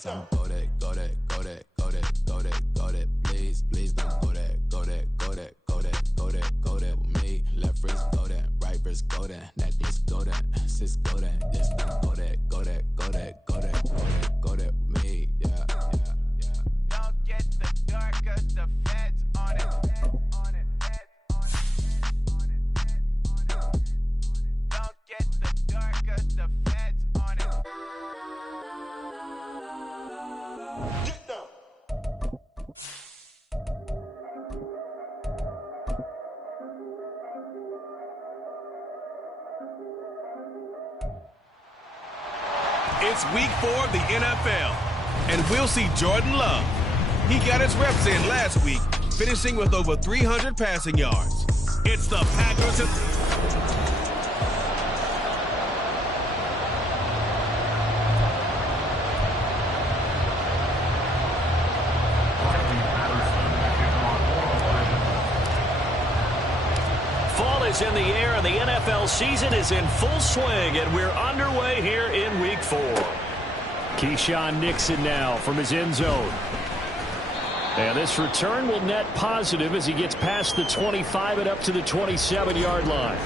please don't go that, go that, go that, go that, go that, go that, please, please don't go that, go that, go that, go that, go that, go that with me. Left wrist go that, right wrist go that, necklace go that, sis go that, yes, go that, go that, go that, go that, go that, go that with me, yeah, yeah, yeah. Don't get the door 'cause the feds on it, on it, on it, on it. Don't get the door 'cause the feds on it. Get down. It's week 4 of the NFL, and we'll see Jordan Love. He got his reps in last week, finishing with over 300 passing yards. It's the Packers. Fall is in the air, and the NFL season is in full swing, and we're underway here in Week 4. Keyshawn Nixon now from his end zone. And this return will net positive as he gets past the 25 and up to the 27-yard line.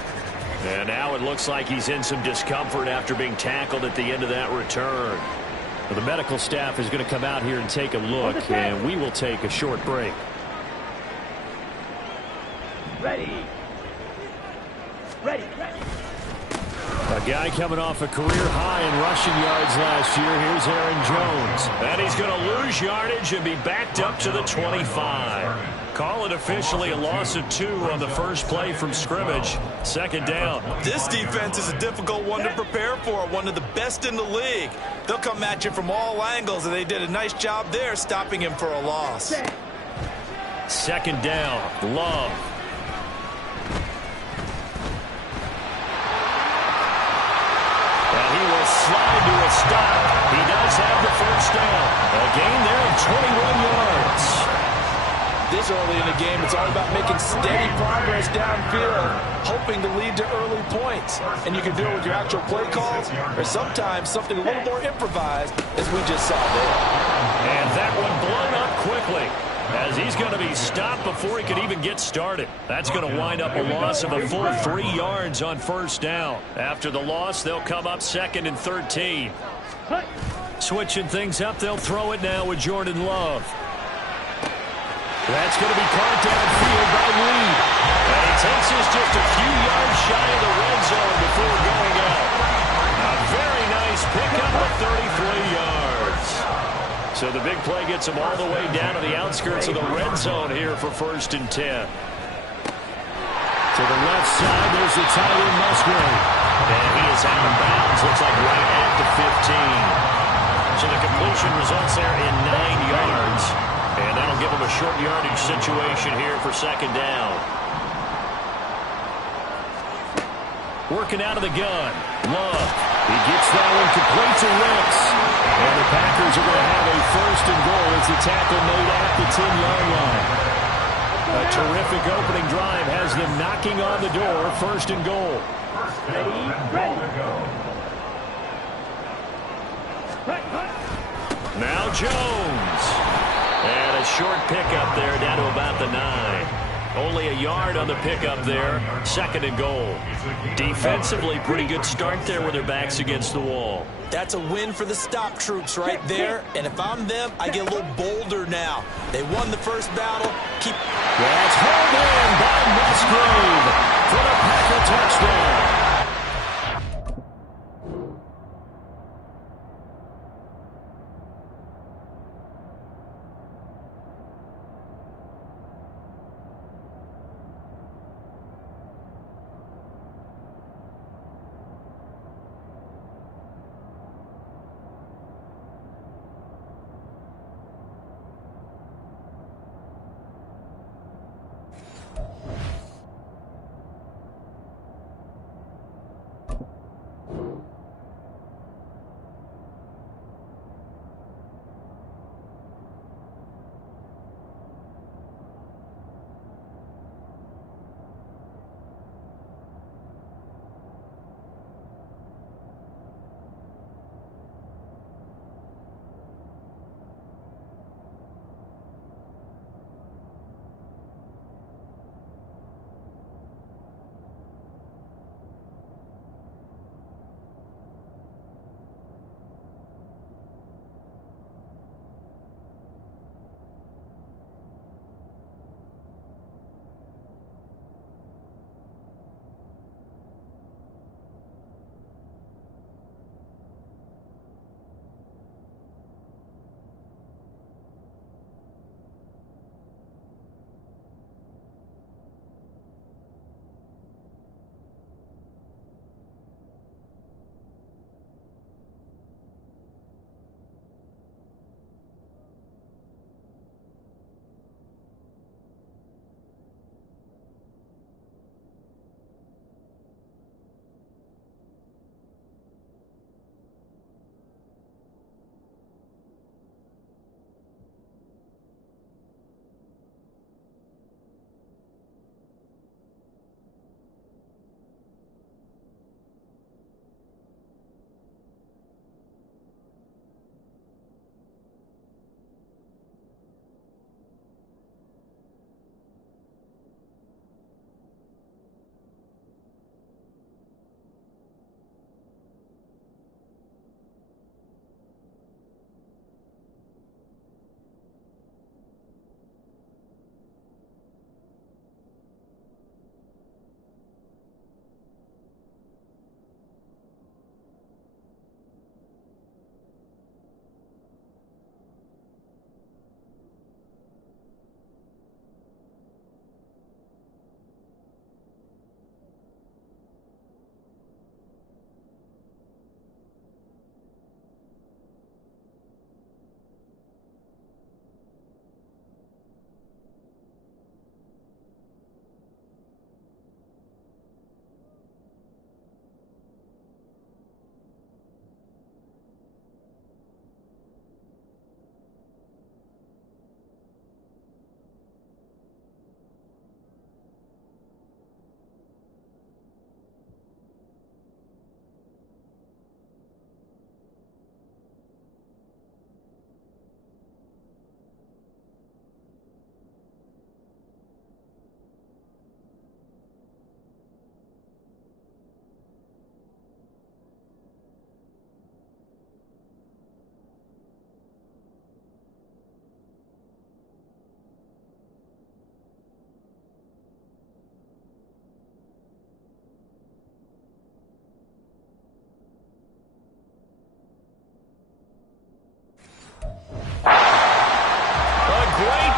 And now it looks like he's in some discomfort after being tackled at the end of that return. Well, the medical staff is going to come out here and take a look, and we will take a short break. Ready. A guy coming off a career high in rushing yards last year. Here's Aaron Jones. And he's going to lose yardage and be backed up to the 25. Call it officially a loss of 2 on the first play from scrimmage. Second down. This defense is a difficult one to prepare for, one of the best in the league. They'll come at you from all angles, and they did a nice job there stopping him for a loss. Second down. Love. He will slide to a stop. He does have the first down. A gain there of 21 yards. This early in the game, it's all about making steady progress downfield, hoping to lead to early points. And you can do it with your actual play calls, or sometimes something a little more improvised, as we just saw there. And that one blown up quickly, as he's going to be stopped before he could even get started. That's going to wind up a loss of a full 3 yards on first down. After the loss, they'll come up 2nd and 13. Switching things up, they'll throw it now with Jordan Love. That's going to be caught downfield by Reed. And he takes us just a few yards shy of the red zone before going out. A very nice pickup of 33 yards. So the big play gets him all the way down to the outskirts of the red zone here for 1st and 10. To the left side, there's the tight end Musgrave. And he is out of bounds, looks like right at the 15. So the completion results there in 9 yards. And that'll give him a short yardage situation here for 2nd down. Working out of the gun. Love. He gets that one complete to Ricks. And the Packers are going to have a 1st and goal as the tackle made at the 10-yard line. A terrific opening drive has them knocking on the door. 1st and goal. Now Jones. And a short pickup there down to about the 9. Only a yard on the pickup there. 2nd and goal. Defensively, pretty good start there with their backs against the wall. That's a win for the stop troops right there. And if I'm them, I get a little bolder now. They won the first battle. That's held in by Musgrave for the Packer touchdown.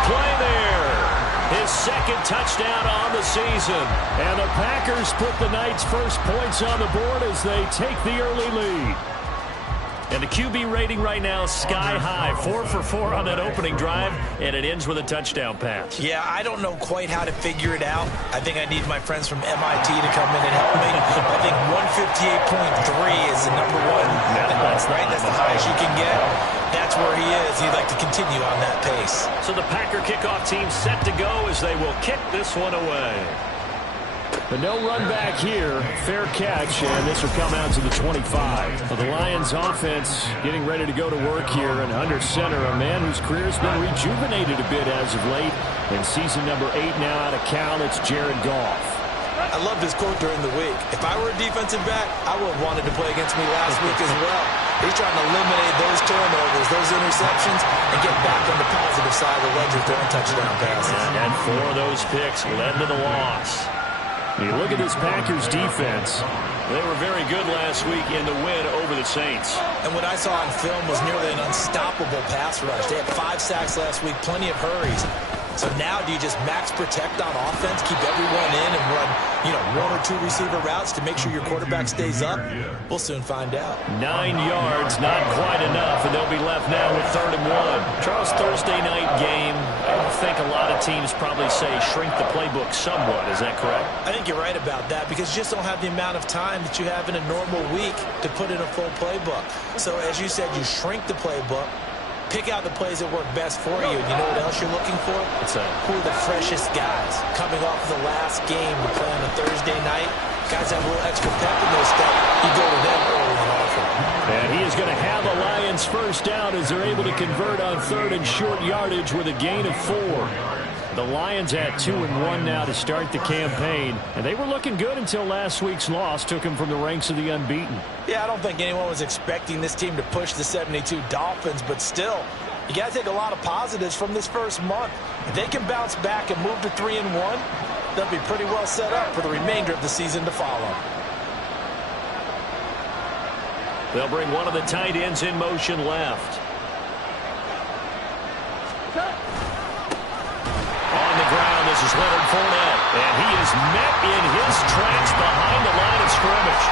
play there. His second touchdown on the season. And the Packers put the night's first points on the board as they take the early lead. And the QB rating right now is sky high. 4 for 4 on that opening drive, and it ends with a touchdown pass. Yeah, I don't know quite how to figure it out. I think I need my friends from MIT to come in and help me. I think 158.3 is the number one. That's the highest you can get. That's where he is. He'd like to continue on that pace. So the Packer kickoff team set to go as they will kick this one away. But no run back here. Fair catch, and this will come out to the 25. The Lions offense getting ready to go to work here, and under center, a man whose career has been rejuvenated a bit as of late. In season number 8 now out of Cal, it's Jared Goff. I loved his quote during the week. If I were a defensive back, I would have wanted to play against me last week as well. He's trying to eliminate those turnovers, those interceptions, and get back on the positive side of the ledger throwing touchdown passes. And 4 of those picks led to the loss. You look at this Packers defense. They were very good last week in the win over the Saints. And what I saw on film was nearly an unstoppable pass rush. They had 5 sacks last week, plenty of hurries. So now do you just max protect on offense, keep everyone in and run, 1 or 2 receiver routes to make sure your quarterback stays up? We'll soon find out. 9 yards, not quite enough, and they'll be left now with 3rd and 1. Charles, Thursday night game, I think a lot of teams probably say shrink the playbook somewhat. Is that correct? I think you're right about that because you just don't have the amount of time that you have in a normal week to put in a full playbook. So as you said, you shrink the playbook. Pick out the plays that work best for you. And you know what else you're looking for? Who are the freshest guys coming off of the last game to play on a Thursday night? Guys have a little extra pep in their step. You go to them early and often. And he is going to have the Lions first down as they're able to convert on 3rd and short yardage with a gain of 4. The Lions at 2-1 now to start the campaign. And they were looking good until last week's loss took them from the ranks of the unbeaten. Yeah, I don't think anyone was expecting this team to push the 72 Dolphins, but still, you got to take a lot of positives from this first month. If they can bounce back and move to 3-1, they'll be pretty well set up for the remainder of the season to follow. They'll bring one of the tight ends in motion left. On the ground, this is Leonard Fournette, and he is met in his tracks behind the line of scrimmage.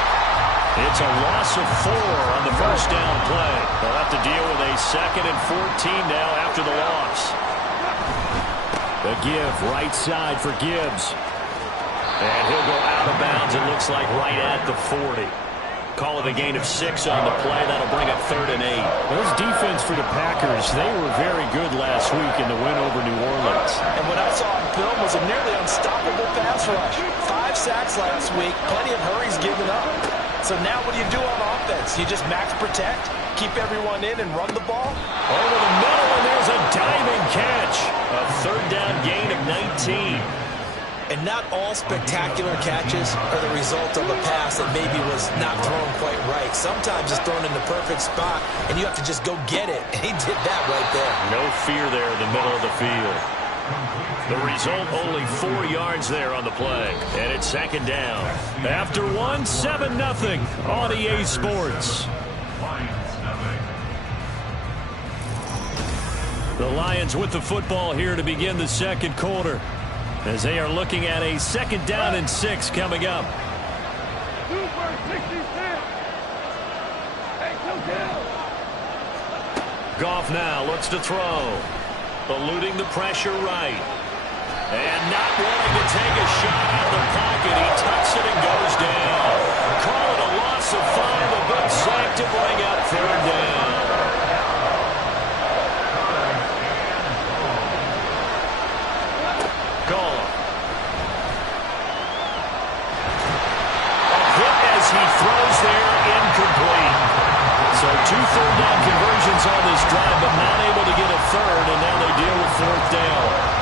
It's a loss of 4 on the first down play. They'll have to deal with a 2nd and 14 now after the loss. The give, right side for Gibbs. And he'll go out of bounds, it looks like right at the 40. Call it a gain of 6 on the play. That'll bring up 3rd and 8. Those defense for the Packers, they were very good last week in the win over New Orleans. And what I saw on film was a nearly unstoppable pass rush. 5 sacks last week, plenty of hurries given up. So now what do you do on offense? You just max protect, keep everyone in, and run the ball? Over the middle, and there's a diving catch. A 3rd down gain of 19. And not all spectacular catches are the result of a pass that maybe was not thrown quite right. Sometimes it's thrown in the perfect spot, and you have to just go get it. And he did that right there. No fear there in the middle of the field. The result, only 4 yards there on the play. And it's 2nd down. After 1, 7-0 on EA Sports. The Lions with the football here to begin the 2nd quarter, as they are looking at a 2nd down and 6 coming up. Goff now looks to throw. Eluding the pressure right. And not wanting to take a shot out of the pocket. He tucks it and goes down. Call it a loss of 5. A good sack to bring up 3rd down. Call. A hit as he throws there, incomplete. So 2 third-down conversions on this drive, but not able to get a 3rd, and now they deal with 4th down.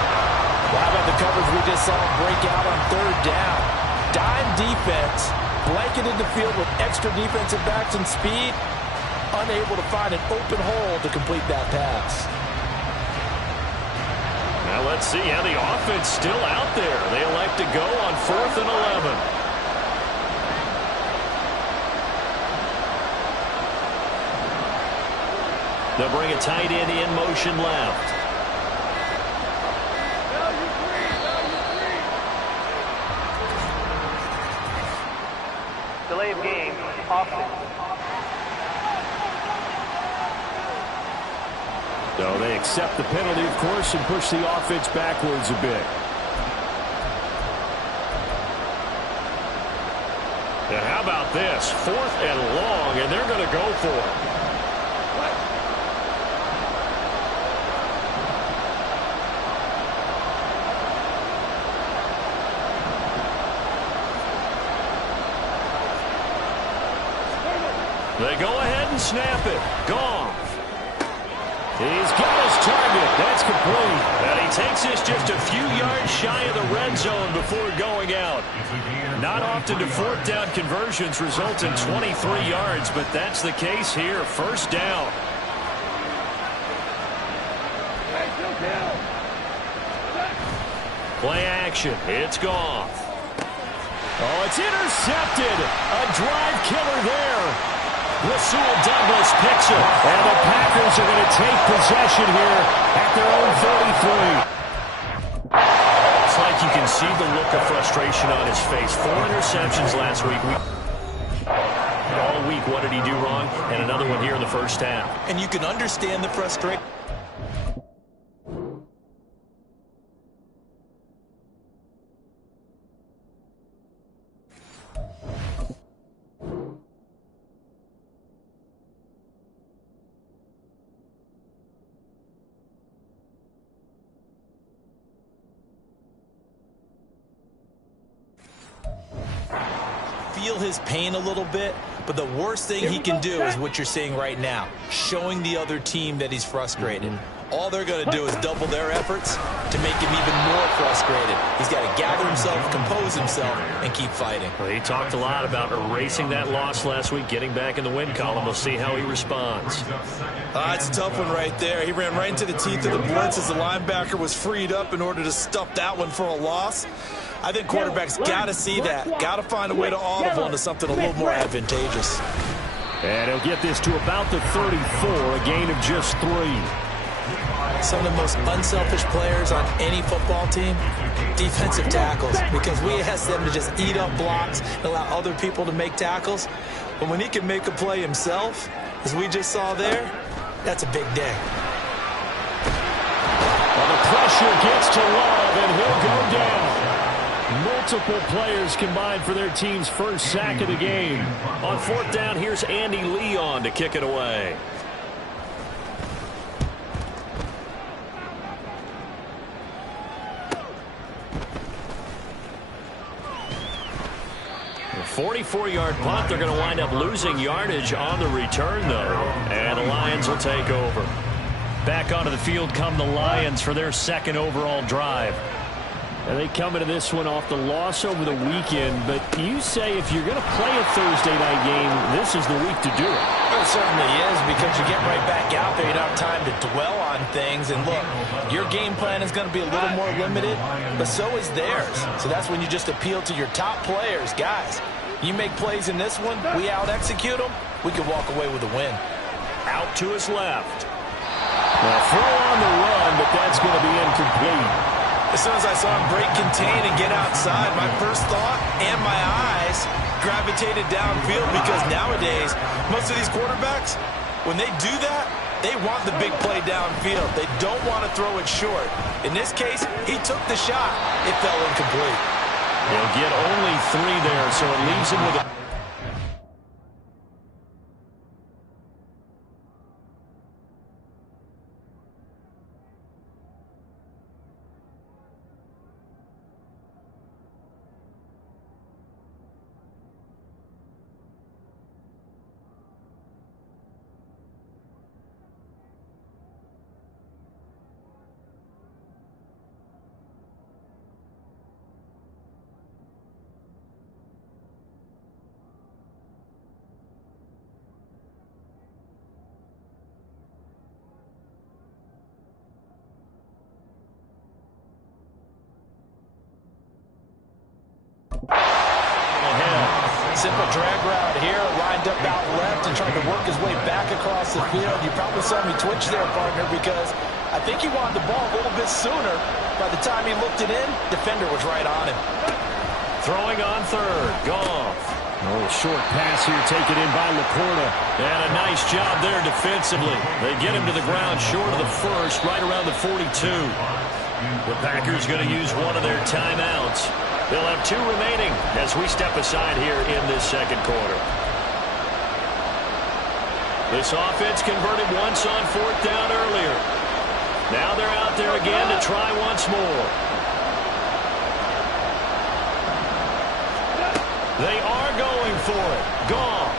Well, how about the coverage we just saw break out on 3rd down? Dime defense, blanketed the field with extra defensive backs and speed, unable to find an open hole to complete that pass. Now let's see how the offense still out there. They elect to go on 4th and 11. They'll bring a tight end in motion left. delay of game, offense. So they accept the penalty, of course, and push the offense backwards a bit. And how about this? 4th and long, and they're going to go for it. They go ahead and snap it. Goff. He's got his target. That's complete. And he takes this just a few yards shy of the red zone before going out. Not often do 4th down conversions result in 23 yards, but that's the case here. 1st down. Play action. It's Goff. Oh, it's intercepted. A drive killer there. Rasul Douglas picks it, and the Packers are going to take possession here at their own 33. It's like you can see the look of frustration on his face. 4 interceptions last week. All week, what did he do wrong? And another one here in the first half. And you can understand the frustration. Feel his pain a little bit, but the worst thing he can do is what you're seeing right now, showing the other team that he's frustrated. All they're going to do is double their efforts to make him even more frustrated. He's got to gather himself, compose himself, and keep fighting. Well, he talked a lot about erasing that loss last week, getting back in the win column. We'll see how he responds. It's a tough one right there. He ran right into the teeth of the blitz as the linebacker was freed up in order to stuff that one for a loss. I think quarterbacks got to see that. Got to find a way to audible into something a little more advantageous. And he'll get this to about the 34, a gain of just 3. Some of the most unselfish players on any football team, defensive tackles, because we ask them to just eat up blocks and allow other people to make tackles. But when he can make a play himself, as we just saw there, that's a big day. Well, the pressure gets to Love, and he'll go down. Multiple players combined for their team's first sack of the game. On 4th down, here's Andy Leon to kick it away. A 44-yard punt. They're going to wind up losing yardage on the return, though. And the Lions will take over. Back onto the field come the Lions for their 2nd overall drive. And they come into this one off the loss over the weekend. But you say if you're going to play a Thursday night game, this is the week to do it. It certainly is, because you get right back out there. You don't have time to dwell on things. And look, your game plan is going to be a little more limited, but so is theirs. So that's when you just appeal to your top players. Guys, you make plays in this one, we out-execute them, we can walk away with a win. Out to his left. Well, throw on the run, but that's going to be incomplete. As soon as I saw him break contain and get outside, my first thought and my eyes gravitated downfield, because nowadays, most of these quarterbacks, when they do that, they want the big play downfield. They don't want to throw it short. In this case, he took the shot. It fell incomplete. They'll get only 3 there, so it leaves him with a... Simple drag route here, lined up out left and trying to work his way back across the field. You probably saw me twitch there, partner, because I think he wanted the ball a little bit sooner. By the time he looked it in, defender was right on him. Throwing on 3rd, Goff. Oh, short pass here taken in by Laporta. And a nice job there defensively. They get him to the ground short of the first, right around the 42. The Packers going to use one of their timeouts. They'll have 2 remaining as we step aside here in this second quarter. This offense converted once on 4th down earlier. Now they're out there again to try once more. They are going for it. Goff.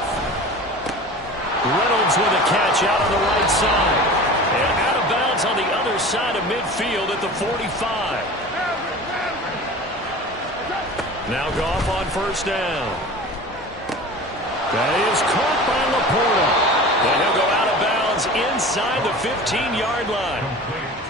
Reynolds with a catch out on the right side. And out of bounds on the other side of midfield at the 45. Now Goff on 1st down. That is caught by Laporta. And he'll go out of bounds inside the 15-yard line.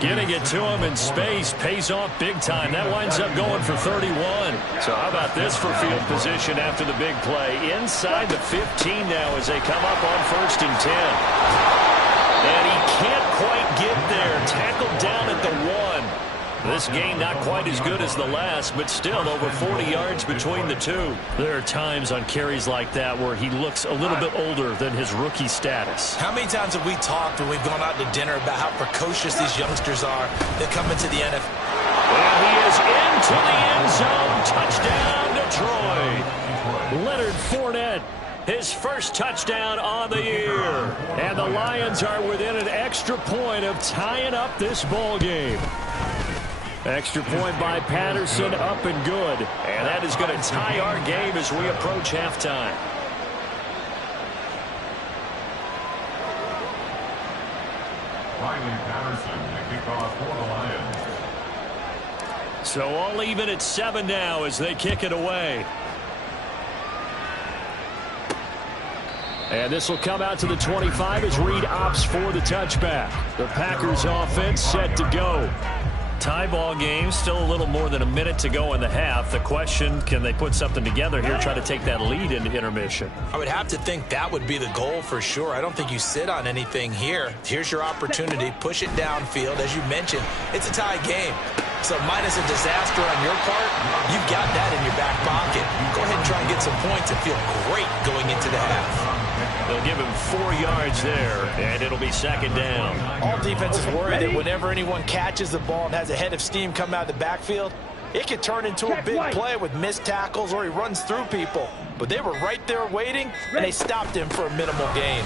Getting it to him in space pays off big time. That winds up going for 31. So how about this for field position after the big play? Inside the 15 now as they come up on 1st and 10. And he can't quite get there. Tackled down at the 1. This game not quite as good as the last, but still over 40 yards between the two. There are times on carries like that where he looks a little bit older than his rookie status. How many times have we talked when we've gone out to dinner about how precocious these youngsters are that come into the NFL? And he is into the end zone. Touchdown, Detroit. Leonard Fournette. His first touchdown on the year. And the Lions are within an extra point of tying up this ball game. Extra point by Patterson, up and good. And that is going to tie our game as we approach halftime. Patterson, the kickoff for the Lions. So all even at 7 now as they kick it away. And this will come out to the 25 as Reed opts for the touchback. The Packers offense set to go. Tie ball game, still a little more than a minute to go in the half. The question, can they put something together here, try to take that lead into intermission? I would have to think that would be the goal for sure. I don't think you sit on anything here. Here's your opportunity. Push it downfield. As you mentioned, it's a tie game. So minus a disaster on your part, you've got that in your back pocket. Go ahead and try and get some points and feel great going into the half. They'll give him 4 yards there, and it'll be 2nd down. All defenses worry that whenever anyone catches the ball and has a head of steam come out of the backfield, it could turn into a big play with missed tackles or he runs through people. But they were right there waiting, and they stopped him for a minimal gain.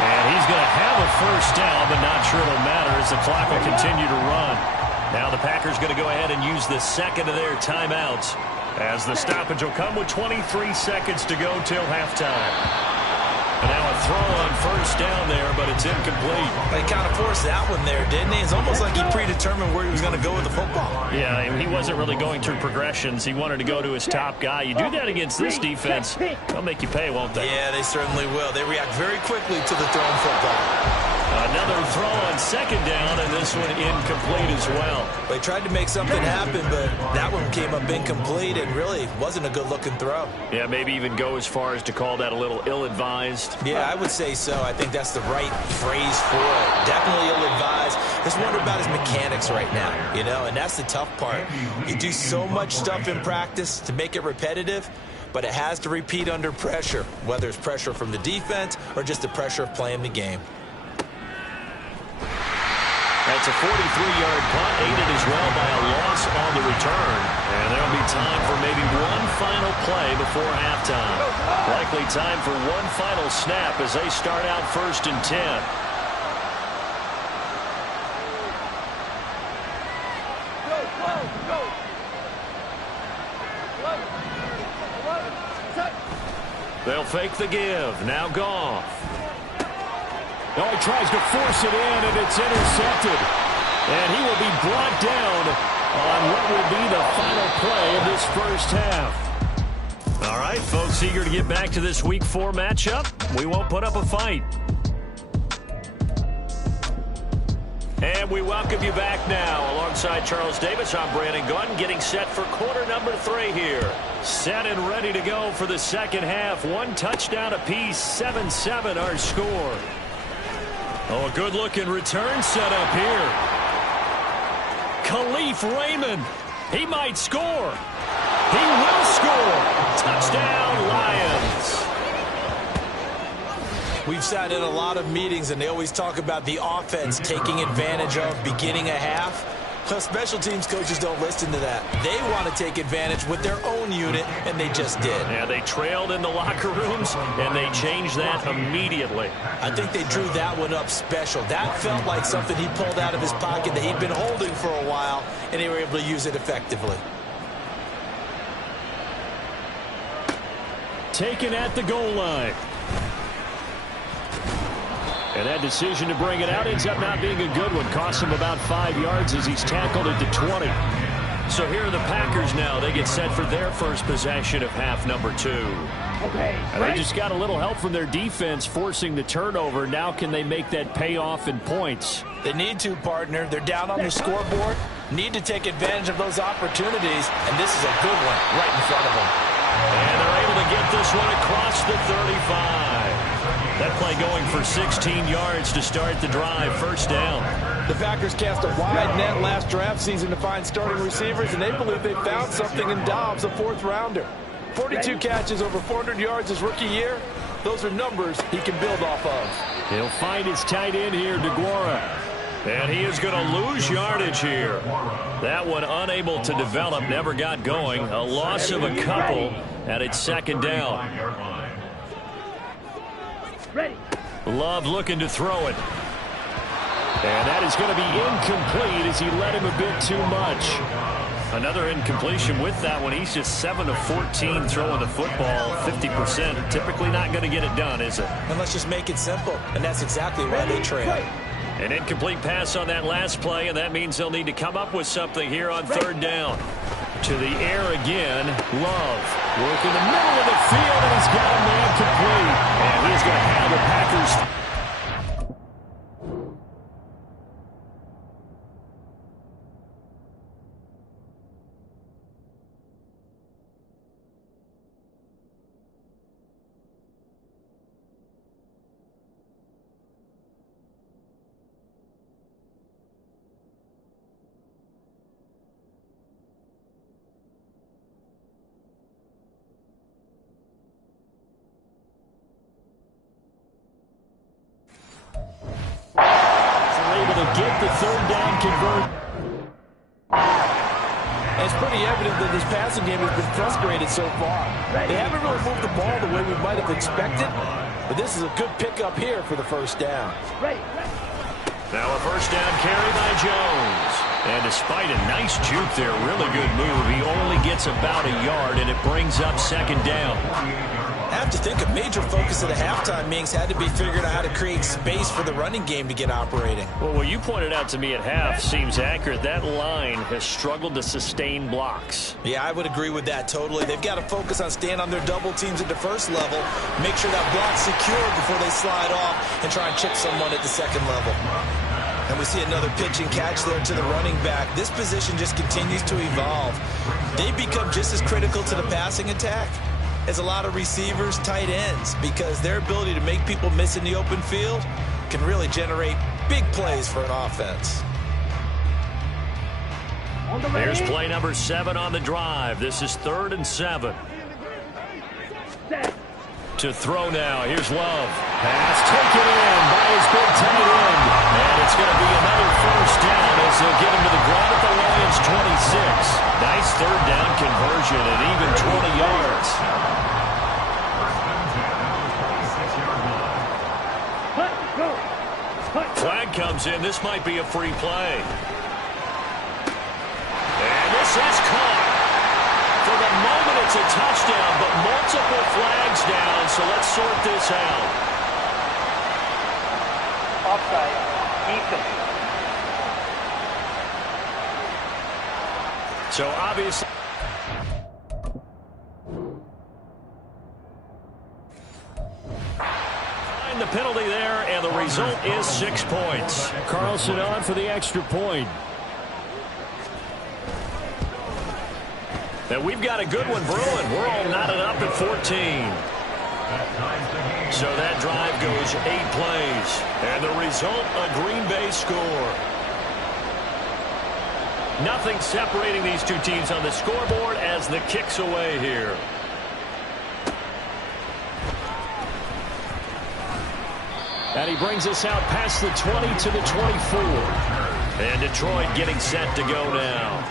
And he's going to have a 1st down, but not sure it'll matter as the clock will continue to run. Now the Packers going to go ahead and use the second of their timeouts, as the stoppage will come with 23 seconds to go till halftime. And now a throw on 1st down there, but it's incomplete. They kind of forced that one there, didn't he? It's almost like he predetermined where he was going to go with the football. Yeah, he wasn't really going through progressions. He wanted to go to his top guy. You do that against this defense, they'll make you pay, won't they? Yeah, they certainly will. They react very quickly to the thrown football. Another throw on 2nd down, and this one incomplete as well. They tried to make something happen, but that one came up incomplete and really wasn't a good-looking throw. Yeah, maybe even go as far as to call that a little ill-advised. Yeah, I would say so. I think that's the right phrase for it. Definitely ill-advised. Just wonder about his mechanics right now, you know, and that's the tough part. You do so much stuff in practice to make it repetitive, but it has to repeat under pressure, whether it's pressure from the defense or just the pressure of playing the game. That's a 43-yard punt, aided as well by a loss on the return. And there'll be time for maybe one final play before halftime. Likely time for one final snap as they start out 1st and 10. They'll fake the give. Now Goff. Oh, he tries to force it in, and it's intercepted. And he will be brought down on what will be the final play of this 1st half. All right, folks, eager to get back to this Week 4 matchup. We won't put up a fight. And we welcome you back now. Alongside Charles Davis, I'm Brandon Gunn, getting set for quarter number 3 here. Set and ready to go for the 2nd half. 1 touchdown apiece, 7-7 our score. Oh, a good-looking return set up here. Khalif Raymond, he might score. He will score. Touchdown, Lions. We've sat in a lot of meetings, and they always talk about the offense taking advantage of beginning a half. Well, special teams coaches don't listen to that. They want to take advantage with their own unit, and they just did. Yeah, they trailed in the locker rooms, and they changed that immediately. I think they drew that one up special. That felt like something he pulled out of his pocket that he'd been holding for a while, and they were able to use it effectively. Taken at the goal line. And that decision to bring it out ends up not being a good one. Costs him about 5 yards as he's tackled at the 20. So here are the Packers now. They get set for their first possession of half number 2. And they just got a little help from their defense forcing the turnover. Now can they make that pay off in points? They need to, partner. They're down on the scoreboard. Need to take advantage of those opportunities. And this is a good one right in front of them. And they're able to get this one across the 35. That play going for 16 yards to start the drive. First down. The Packers cast a wide net last draft season to find starting receivers, and they believe they found something in Dobbs, a 4th-rounder. 42 catches, over 400 yards his rookie year. Those are numbers he can build off of. He'll find his tight end here, DeGuara. And he is going to lose yardage here. That one unable to develop, never got going. A loss of a couple, and it's second down. Love looking to throw it. And that is going to be incomplete as he led him a bit too much. Another incompletion with that one. He's just 7 of 14 throwing the football, 50%. Typically not going to get it done, is it? And let's just make it simple. And that's exactly why they trail. An incomplete pass on that last play, and that means they'll need to come up with something here on third down. To the air again, Love. Work in the middle of the field, and he's got a man complete. And he's going to have the Packers. Get the third down convert. It's pretty evident that this passing game has been frustrated so far. They haven't really moved the ball the way we might have expected, but this is a good pickup here for the first down. Now a first down carry by Jones. And despite a nice juke there, really good move, he only gets about a yard, and it brings up second down. I have to think a major focus of the halftime meetings had to be figuring out how to create space for the running game to get operating. Well, what you pointed out to me at half seems accurate. That line has struggled to sustain blocks. Yeah, I would agree with that totally. They've got to focus on staying on their double teams at the first level, make sure that block's secure before they slide off and try and chip someone at the second level. And we see another pitch and catch there to the running back. This position just continues to evolve. They become just as critical to the passing attack as a lot of receivers, tight ends, because their ability to make people miss in the open field can really generate big plays for an offense. Here's play number 7 on the drive. This is 3rd and 7. To throw now. Here's Love. Pass taken in by his big tight end. And it's going to be another first down as they'll get him to the ground at the Lions 26. Nice third down conversion and even 20 yards. Flag comes in. This might be a free play. And this is caught. For the moment, it's a touchdown, but multiple flags down, so let's sort this out. Offside. Defense. So obviously, the penalty there, and the result is 6 points. Carlson on for the extra point. And we've got a good one brewing. We're all knotted up at 14. So that drive goes 8 plays. And the result, a Green Bay score. Nothing separating these two teams on the scoreboard as the kick's away here. And he brings us out past the 20 to the 24. And Detroit getting set to go now.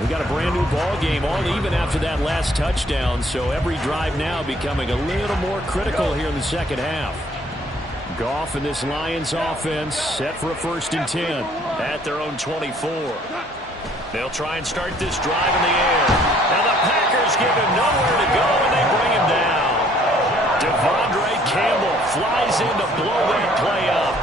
We got a brand new ball game, all even after that last touchdown. So every drive now becoming a little more critical here in the second half. Goff and this Lions offense set for a 1st and 10 at their own 24. They'll try and start this drive in the air. Now the Packers give him nowhere to go, and they bring him down. Devondre Campbell flies in to blow that play up.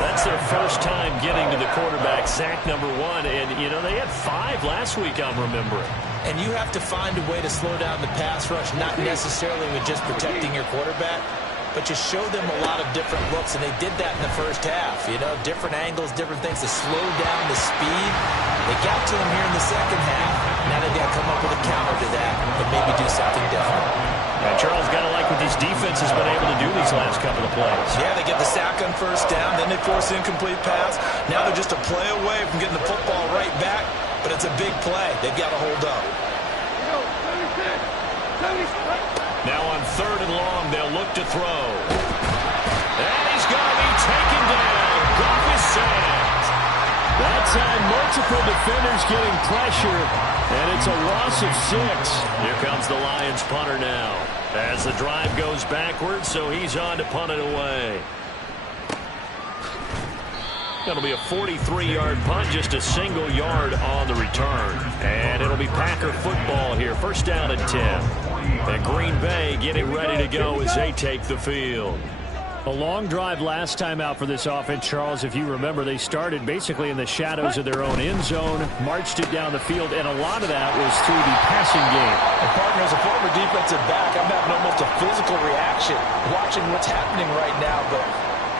That's their first time getting to the quarterback, sack number 1. And, you know, they had 5 last week, I'm remembering. And you have to find a way to slow down the pass rush, not necessarily with just protecting your quarterback, but you show them a lot of different looks, and they did that in the first half. You know, different angles, different things to slow down the speed. They got to him here in the second half. Now they've got to come up with a counter to that and maybe do something different. And Charles, got to like what this defense has been able to do these last couple of plays. Yeah, they get the sack on 1st down, then they force an incomplete pass. Now they're just a play away from getting the football right back, but it's a big play. They've got to hold up. Now on 3rd and long, they'll look to throw. And he's going to be taken down. Goff is sacked. That time, multiple defenders getting pressure, and it's a loss of 6. Here comes the Lions punter now as the drive goes backwards, so he's on to punt it away. It'll be a 43-yard punt, just a single yard on the return. And it'll be Packer football here, 1st down and 10. And Green Bay getting ready to go as they take the field. A long drive last time out for this offense, Charles. If you remember, they started basically in the shadows of their own end zone, marched it down the field, and a lot of that was through the passing game. And partner, as a former defensive back, I'm having almost a physical reaction watching what's happening right now, but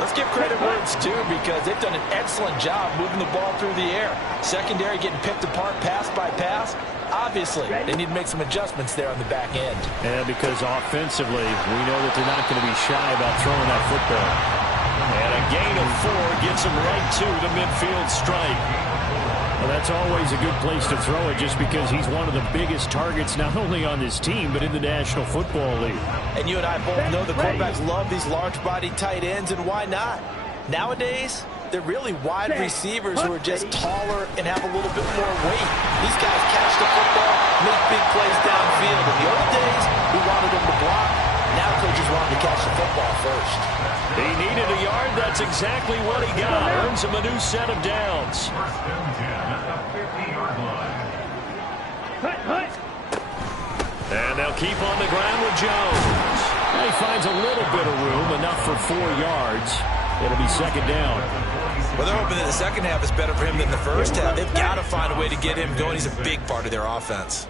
let's give credit where it's due, because they've done an excellent job moving the ball through the air. Secondary getting picked apart pass by pass. Obviously, they need to make some adjustments there on the back end. Yeah, because offensively, we know that they're not going to be shy about throwing that football. And a gain of 4 gets them right to the midfield stripe. Well, that's always a good place to throw it, just because he's one of the biggest targets not only on this team but in the National Football League. And you and I both know the quarterbacks love these large-bodied tight ends, and why not? Nowadays, they're really wide receivers who are just taller and have a little bit more weight. These guys catch the football, make big plays downfield. In the old days, we wanted them to block. Now coaches want them to catch the football first. He needed a yard. That's exactly what he got. Earns him a new set of downs. And they'll keep on the ground with Jones. And he finds a little bit of room, enough for 4 yards. It'll be 2nd down. Well, they're hoping that the second half is better for him than the first half. They've got to find a way to get him going. He's a big part of their offense.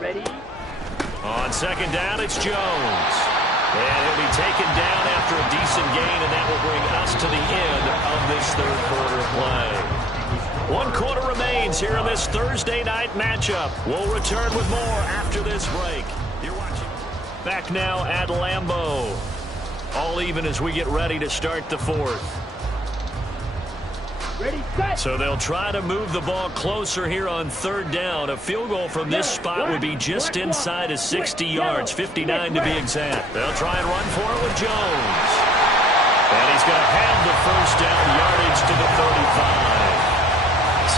Ready? On 2nd down, it's Jones. And he'll be taken down after a decent gain, and that will bring us to the end of this 3rd quarter of play. 1 quarter remains here in this Thursday night matchup. We'll return with more after this break. You're watching. Back now at Lambeau. All even as we get ready to start the 4th. Ready, set. So they'll try to move the ball closer here on 3rd down. A field goal from this spot would be just inside of 60 yards, 59 to be exact. They'll try and run for it with Jones. And he's going to have the 1st down, yardage to the 35.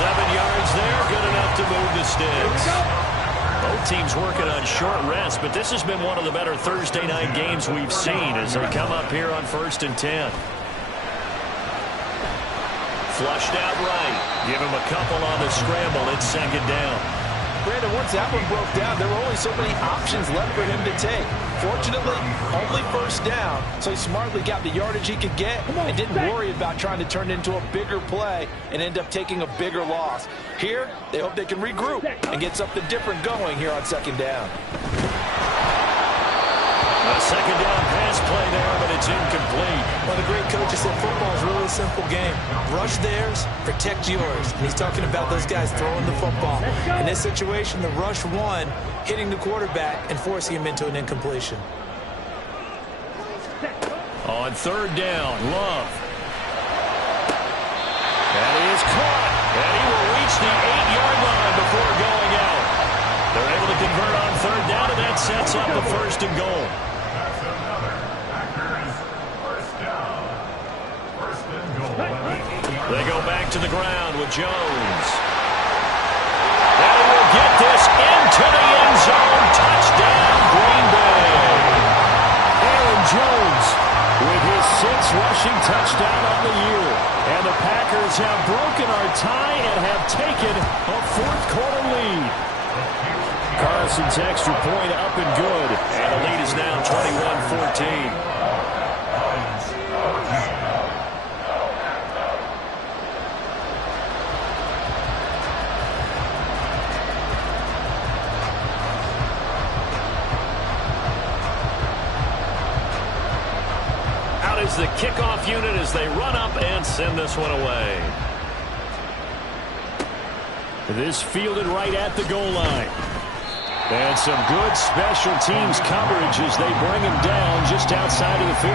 7 yards there, good enough to move the sticks. Both teams working on short rest, but this has been one of the better Thursday night games we've seen as they come up here on 1st and 10. Flushed out right. Give him a couple on the scramble. It's 2nd down. Brandon, once that one broke down, there were only so many options left for him to take. Fortunately, only 1st down, so he smartly got the yardage he could get and didn't worry about trying to turn it into a bigger play and end up taking a bigger loss. Here, they hope they can regroup and get something different going here on 2nd down. A 2nd down pass play there, but it's incomplete. Well, the great coach said football is really a simple game. Rush theirs, protect yours. And he's talking about those guys throwing the football. In this situation, the rush won, hitting the quarterback and forcing him into an incompletion. On 3rd down, Love. And he is caught. And he will reach sets up the first and goal. That's another Packers first down. First and goal. They go back to the ground with Jones. And he will get this into the end zone. Touchdown, Green Bay. Aaron Jones with his 6th rushing touchdown on the year. And the Packers have broken our tie and have taken a 4th quarter lead. Carson's extra point up and good. And the lead is now 21-14. Is the kickoff unit as they run up and send this one away. This fielded right at the goal line. And some good special teams coverage as they bring him down just outside of the 15.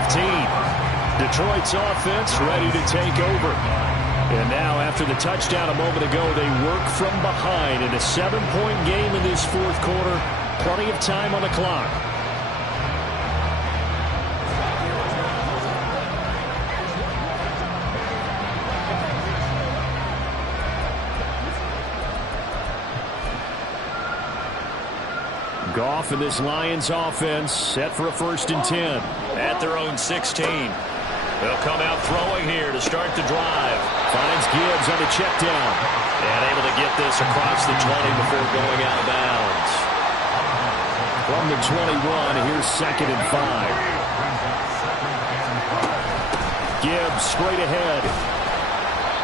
Detroit's offense ready to take over. And now after the touchdown a moment ago, they work from behind in a 7-point game in this 4th quarter. Plenty of time on the clock. Goff and this Lions offense set for a 1st and 10 at their own 16. They'll come out throwing here to start the drive. Finds Gibbs on the check down. And able to get this across the 20 before going out of bounds. From the 21, here's 2nd and 5. Gibbs straight ahead.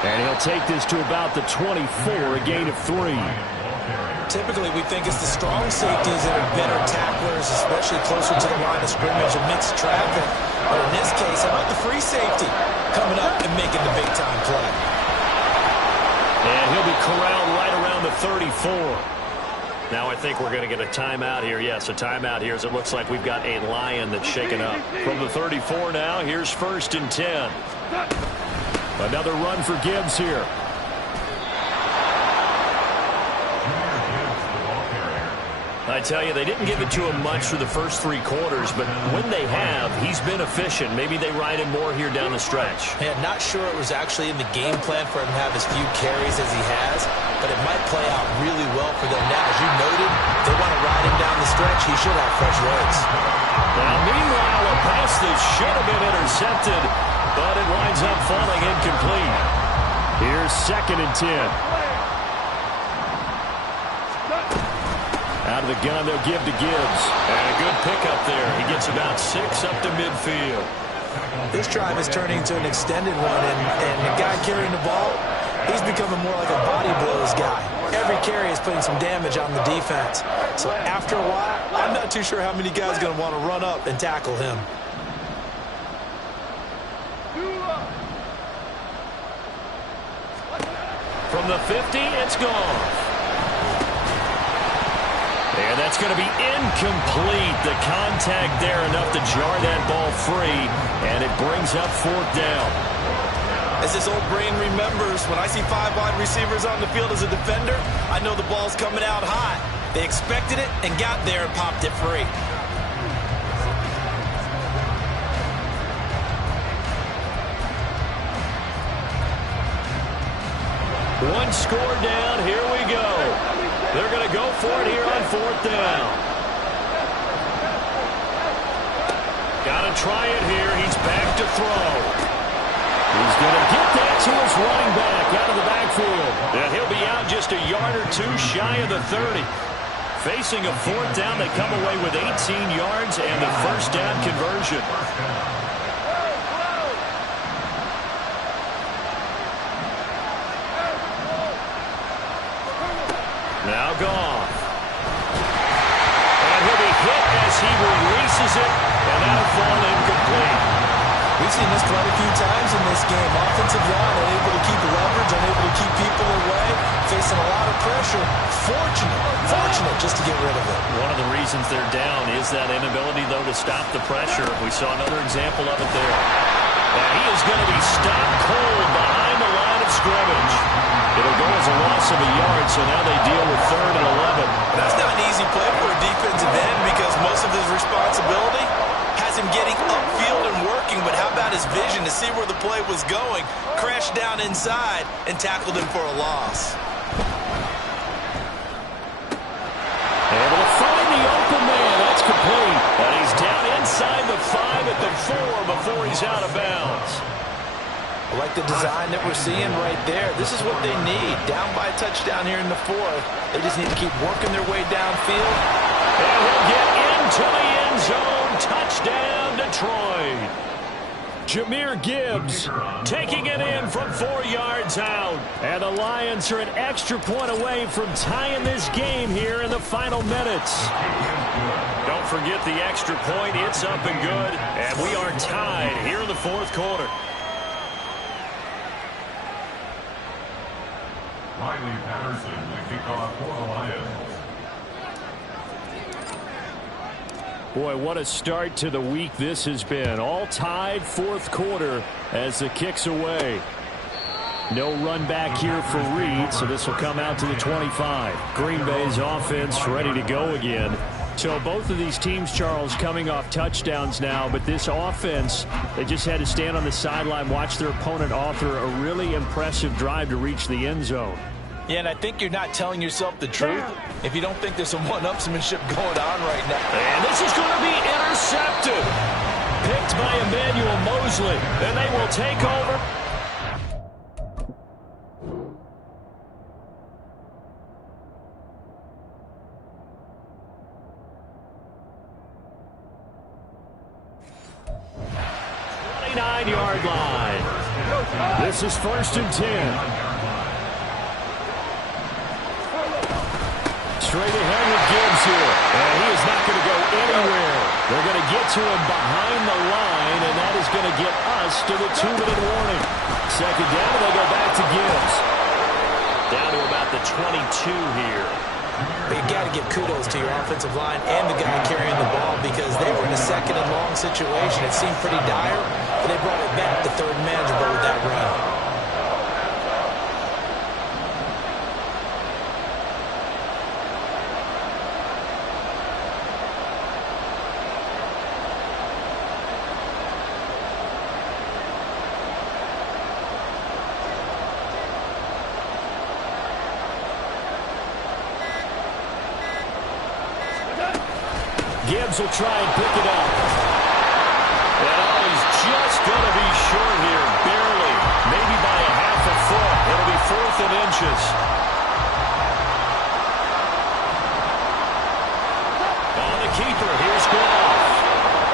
And he'll take this to about the 24, a gain of 3. Typically, we think it's the strong safeties that are better tacklers, especially closer to the line of scrimmage amidst traffic. But in this case, how about the free safety coming up and making the big-time play? And he'll be corralled right around the 34. Now I think we're going to get a timeout here. Yes, a timeout here as it looks like we've got a Lion that's shaken up. From the 34 now, here's 1st and 10. Another run for Gibbs here. I tell you, they didn't give it to him much for the first 3 quarters, but when they have, he's been efficient. Maybe they ride him more here down the stretch. Yeah, not sure it was actually in the game plan for him to have as few carries as he has, but it might play out really well for them now. As you noted, they want to ride him down the stretch. He should have fresh legs. Now, meanwhile, a pass that should have been intercepted, but it winds up falling incomplete. Here's 2nd and 10. Out of the gun, they'll give to Gibbs. And a good pickup there. He gets about 6 up to midfield. This drive is turning into an extended one, and the guy carrying the ball, he's becoming more like a body blows guy. Every carry is putting some damage on the defense. So after a while, I'm not too sure how many guys are going to want to run up and tackle him. From the 50, it's gone. And that's going to be incomplete. The contact there enough to jar that ball free, and it brings up 4th down. As this old brain remembers, when I see 5 wide receivers on the field as a defender, I know the ball's coming out hot. They expected it and got there and popped it free. One score down. Here we go. They're going to go for it here on 4th down. Got to try it here. He's back to throw. He's going to get that to his running back out of the backfield. And he'll be out just a yard or 2 shy of the 30. Facing a 4th down, they come away with 18 yards and the 1st down conversion. Now Goff. And he'll be hit as he releases it, and that'll fall incomplete. We've seen this quite a few times in this game. Offensive line unable to keep leverage, unable to keep people away, facing a lot of pressure. Fortunate just to get rid of it. One of the reasons they're down is that inability, though, to stop the pressure. We saw another example of it there. And he is going to be stopped cold behind the line of scrimmage. It'll go as a loss loss of a yard, so now they deal with 3rd and 11. That's not an easy play for a defensive end because most of his responsibility has him getting upfield and working, but how about his vision to see where the play was going, crashed down inside, and tackled him for a loss. Able to find the open man. That's complete. And he's down inside the 5 at the 4 before he's out of bounds. I like the design that we're seeing right there. This is what they need. Down by a touchdown here in the 4th. They just need to keep working their way downfield. And he'll get into the end zone. Touchdown, Detroit. Jahmyr Gibbs taking it in from 4 yards out. And the Lions are an extra point away from tying this game here in the final minutes. Don't forget the extra point. It's up and good. And we are tied here in the 4th quarter. Riley Patterson, the kickoff for the Lions. Boy, what a start to the week this has been. All tied 4th quarter as the kick's away. No run back here for Reed, so this will come out to the 25. Green Bay's offense ready to go again. So both of these teams, Charles, coming off touchdowns now, but this offense, they just had to stand on the sideline, watch their opponent author a really impressive drive to reach the end zone. Yeah, and I think you're not telling yourself the truth if you don't think there's some one-upsmanship going on right now. And this is going to be intercepted. Picked by Emmanuel Mosley. And they will take over. Yard line. This is 1st and 10. Straight ahead with Gibbs here. And he is not going to go anywhere. They're going to get to him behind the line, and that is going to get us to the 2-minute warning. 2nd down, and they go back to Gibbs. Down to about the 22 here. But you got to give kudos to your offensive line and the guy carrying the ball because they were in a 2nd and long situation. It seemed pretty dire, but they brought it back to 3rd and manageable with that run. Gibbs will try and pick it up. And he's just going to be short here, barely. Maybe by a half a foot. It'll be 4th and inches. On the keeper, here's Goff.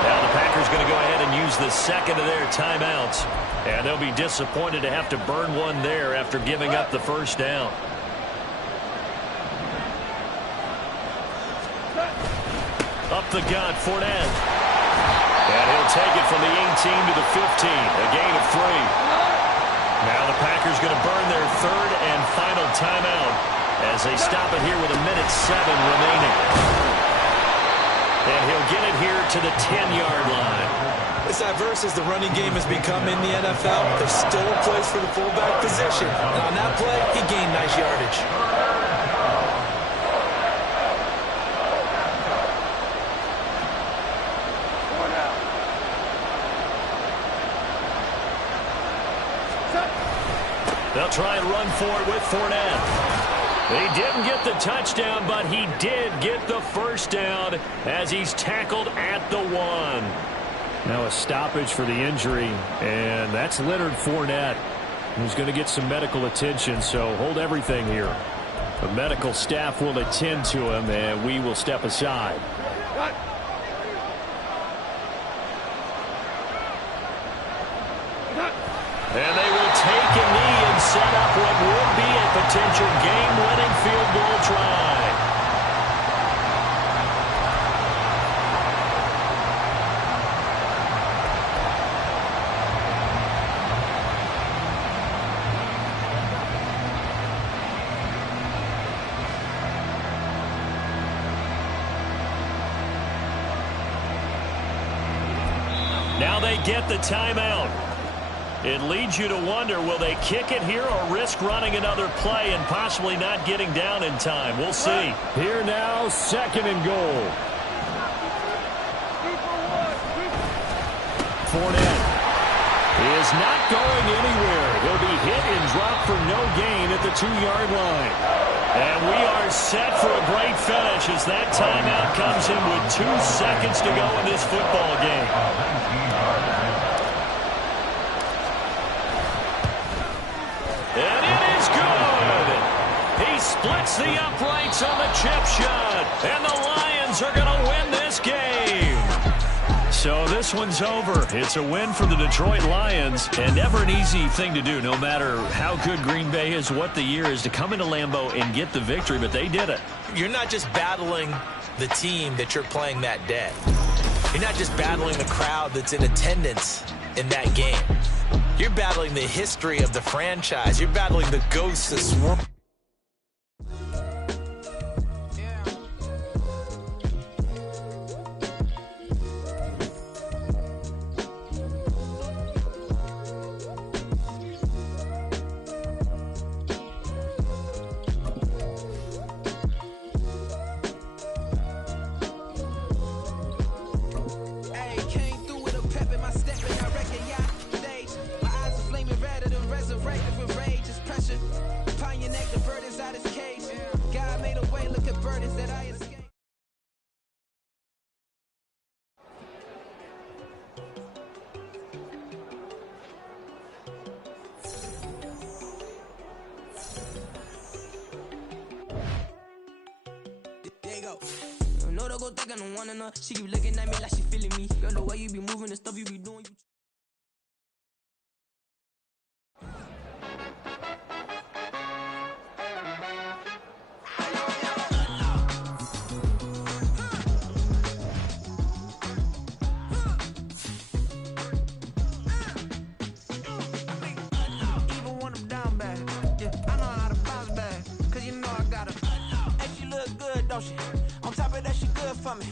Now the Packers going to go ahead and use the 2nd of their timeouts. And they'll be disappointed to have to burn one there after giving up the 1st down. Up the gut, Fournette. And he'll take it from the 18 to the 15, a gain of 3. Now the Packers going to burn their 3rd and final timeout as they stop it here with 1:07 remaining. And he'll get it here to the 10-yard line. As diverse as the running game has become in the NFL, there's still a place for the fullback position. And on that play, he gained nice yardage. They'll try and run for it with Fournette. He didn't get the touchdown, but he did get the 1st down as he's tackled at the 1. Now a stoppage for the injury, and that's Leonard Fournette, who's going to get some medical attention, so hold everything here. The medical staff will attend to him, and we will step aside. And they will take a knee and set up what would be a potential game-winning field goal try. Now they get the timeout. It leads you to wonder, will they kick it here or risk running another play and possibly not getting down in time? We'll see. Here now, 2nd and goal. Fournette is not going anywhere. He'll be hit and dropped for no gain at the 2-yard line. And we are set for a great finish as that timeout comes in with 2 seconds to go in this football game. And it is good. He splits the uprights on the chip shot. And the Lions are going to win this game. So this one's over. It's a win for the Detroit Lions, and never an easy thing to do, no matter how good Green Bay is, what the year is, to come into Lambeau and get the victory, but they did it. You're not just battling the team that you're playing that day. You're not just battling the crowd that's in attendance in that game. You're battling the history of the franchise. You're battling the ghosts that swarm. No, don't go think I don't wanna know. She keep looking at me like she feeling me. Girl, the way you be moving, the stuff you be doing. Even when I'm down bad, yeah, I know how to bounce back. 'Cause you know I got her. And she look good, don't she? On top of that, she good for me.